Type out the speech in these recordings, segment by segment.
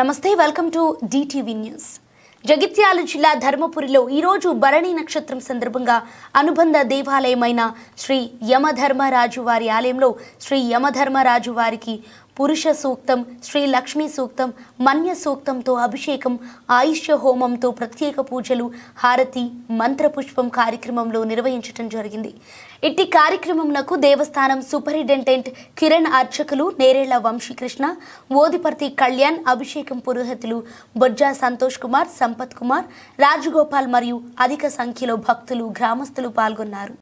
నమస్తే, welcome to DTV news. Jagtial జిల్లా ధర్మపురిలో ఈరోజు భరణి నక్షత్రం సందర్భంగా అనుబంధ దేవాలయమైన శ్రీ యమధర్మరాజు వారి ఆలయంలో శ్రీ యమధర్మరాజు వారికి పురుష సూక్తం, శ్రీ లక్ష్మీ సూక్తం, మన్య సూక్తంతో అభిషేకం, ఆయుష్య హోమంతో ప్రత్యేక పూజలు, హారతి, మంత్రపుష్పం కార్యక్రమంలో నిర్వహించడం జరిగింది. ఇట్టి కార్యక్రమంకు దేవస్థానం సూపరింటెండెంట్ కిరణ్, అర్చకులు నేరేళ్ల వంశీకృష్ణ, ఓదిపర్తి కళ్యాణ్, అభిషేకం పురోహితులు బొజ్జా సంతోష్ కుమార్, సంపత్ కుమార్, రాజగోపాల్ మరియు అధిక సంఖ్యలో భక్తులు, గ్రామస్తులు పాల్గొన్నారు.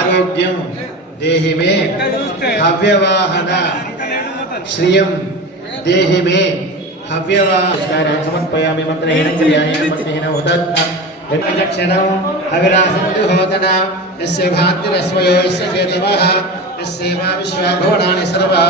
आरोग्यम देहि में हव्यवाहन श्रियं देहि में हव्यवाहन समर्पयामि मंत्रेण क्रियायां मंत्रेण उदत्त यज्ञक्षणं हविरासन्ति होतना यस्य भान्तिरस्मयो यस्य देवः यस्य मा विश्वभुवनानि सर्वा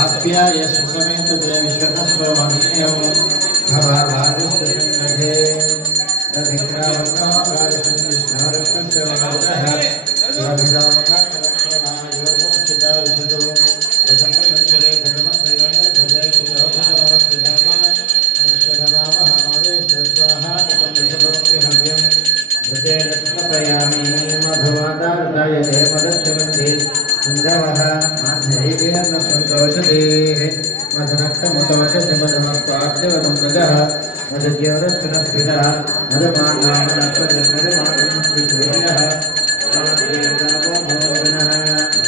आप्याय समेत देविश्वतस्वमन्यं भवाभागस्य सन्निधे दधिक्रामकारादिष्णस्य वनजः लभिदामकारायोगोचिताविशदो यजमनचरे धर्मप्रयोगे धर्मश्रधमामहामवेश्वस्वाहा तपन्निषभक्तिहव्यं धृते रत्नपयामि मधुवादारदाय देवदक्षिणन्ति कुन्दवः माध्यैर्न सन्तोषते मधुनक्तमुतोषते मधुमत्वार्थिवदं गजः मदज्योरस्वनस्थितः मदमानामनस्वजन्मदमानस्विश्वेयः कामदेवतापो भोगिनः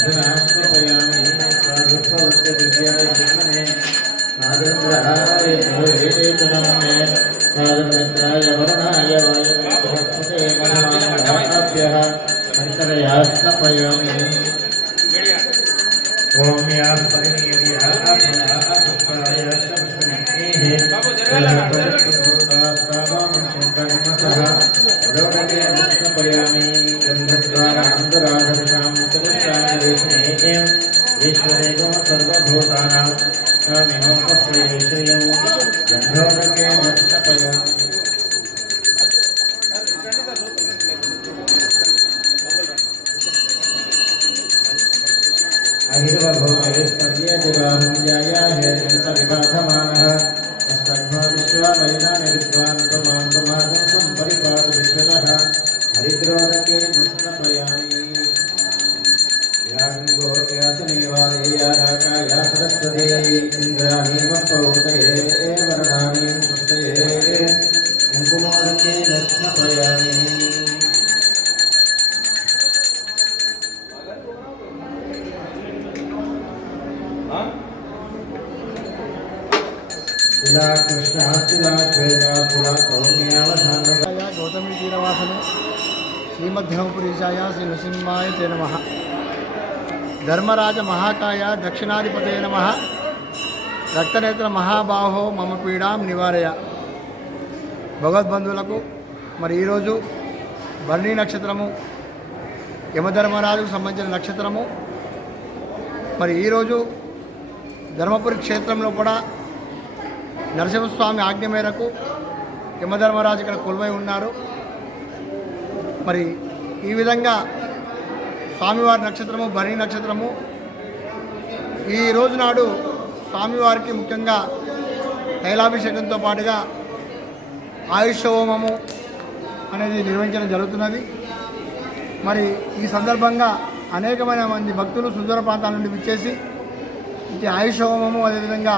मदनास्मपयामि साधुत्ववत्यदिव्याय जन्मने साधुन्द्रहाय भवेदेतुनम्ने साधुमित्राय वरुणाय वायुमते मनमाभ्यः अन्तरयास्मपयामि ओम यास परिणीय पुष्पाय पुष्पनेः पयामि गन्धद्वारान्दराधर्षां चतुष्टाङ्गेशने ईश्वरेगो सर्वभूतानां स्वामिनोपश्रेयश्रियं गन्धोदकेन स्नपयामि अहिर्वभोगैस्तर्यदिवाहञ्जायाहेजन्तरिबाधमानः अस्मद्भो विश्वामयिनानिर्द्वान् त्वमां त्वमागं सम्परिपातु विश्वतः हरिद्रोदकेन स्नपयामि यागो यासनेवादेयाकाया सरस्वती इन्द्राणीव पौतये वरदानीं पुस्तये कुङ्कुमोदकेन स्नपयामि शिला कृष्णा शिला श्वेता शिला सौम्यावधान गौतमी तीरवासने श्रीमद्धर्मपुरीशाय श्री नृसिंहाय ते नमः धर्मराज महाकाय दक्षिणाधिपते नमः रक्तनेत्र महाबाहो मम पीडां निवारय భగవద్బంధువులకు మరి ఈరోజు భరణి నక్షత్రము యమధర్మరాజుకు సంబంధించిన నక్షత్రము. మరి ఈరోజు ధర్మపురి క్షేత్రంలో కూడా నరసింహస్వామి ఆజ్ఞ మేరకు యమధర్మరాజు ఇక్కడ కొలువై ఉన్నారు. మరి ఈ విధంగా స్వామివారి నక్షత్రము భరణి నక్షత్రము ఈ రోజు నాడు స్వామివారికి ముఖ్యంగా తైలాభిషేకంతో పాటుగా ఆయుష్ హోమము అనేది నిర్వహించడం జరుగుతున్నది. మరి ఈ సందర్భంగా అనేకమైన మంది భక్తులు సుదూర ప్రాంతాల నుండి విచ్చేసి ఇది ఆయుష్ హోమము అదేవిధంగా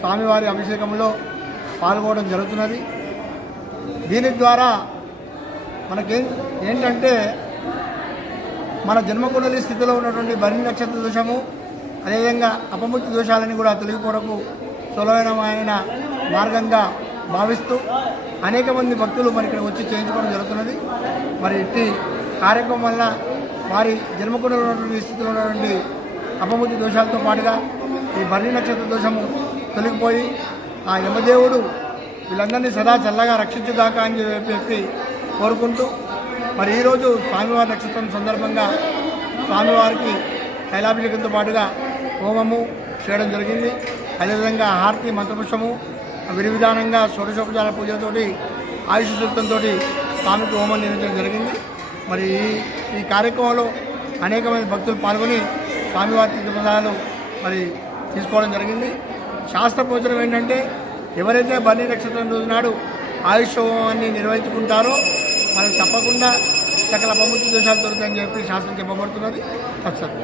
స్వామివారి అభిషేకంలో పాల్గొనడం జరుగుతున్నది. దీని ద్వారా ఏంటంటే మన జన్మకుండలి స్థితిలో ఉన్నటువంటి భరణి నక్షత్ర దోషము అదేవిధంగా అపమృత్యు దోషాలని కూడా తొలగిపోవరకు సులభమైన మార్గంగా భావిస్తూ అనేక మంది భక్తులు మరి ఇక్కడ వచ్చి చేయించుకోవడం జరుగుతున్నది. మరి ఇట్టి కార్యక్రమం వల్ల వారి జన్మకుండలో ఉన్నటువంటి స్థితిలో ఉన్నటువంటి అపమృత్యు దోషాలతో పాటుగా ఈ భరణి నక్షత్ర దోషము తొలగిపోయి ఆ యమదేవుడు వీళ్ళందరినీ సదా చల్లగా రక్షించుగాక అని చెప్పి కోరుకుంటూ మరి ఈరోజు స్వామివారి నక్షత్రం సందర్భంగా స్వామివారికి తైలాభిషేకంతో పాటుగా హోమము చేయడం జరిగింది. అదేవిధంగా హారతి మంత్రపుష్పము విధి విధానంగా షోడశోపచార పూజలతోటి ఆయుష్ సూక్తంతో స్వామికి హోమం నిర్వహించడం జరిగింది. మరి ఈ కార్యక్రమంలో అనేక మంది భక్తులు పాల్గొని స్వామివారి తీర్థప్రసాదాలు మరి తీసుకోవడం జరిగింది. శాస్త్ర ప్రవచనం ఏంటంటే ఎవరైతే భరణి నక్షత్రం రోజు నాడు ఆయుష్ హోమాన్ని నిర్వహించుకుంటారో మనకు తప్పకుండా సకల అపమృత్యు దోషాలు దొరుకుతాయని చెప్పి శాస్త్రం చెప్పబడుతున్నది. తత్సత్.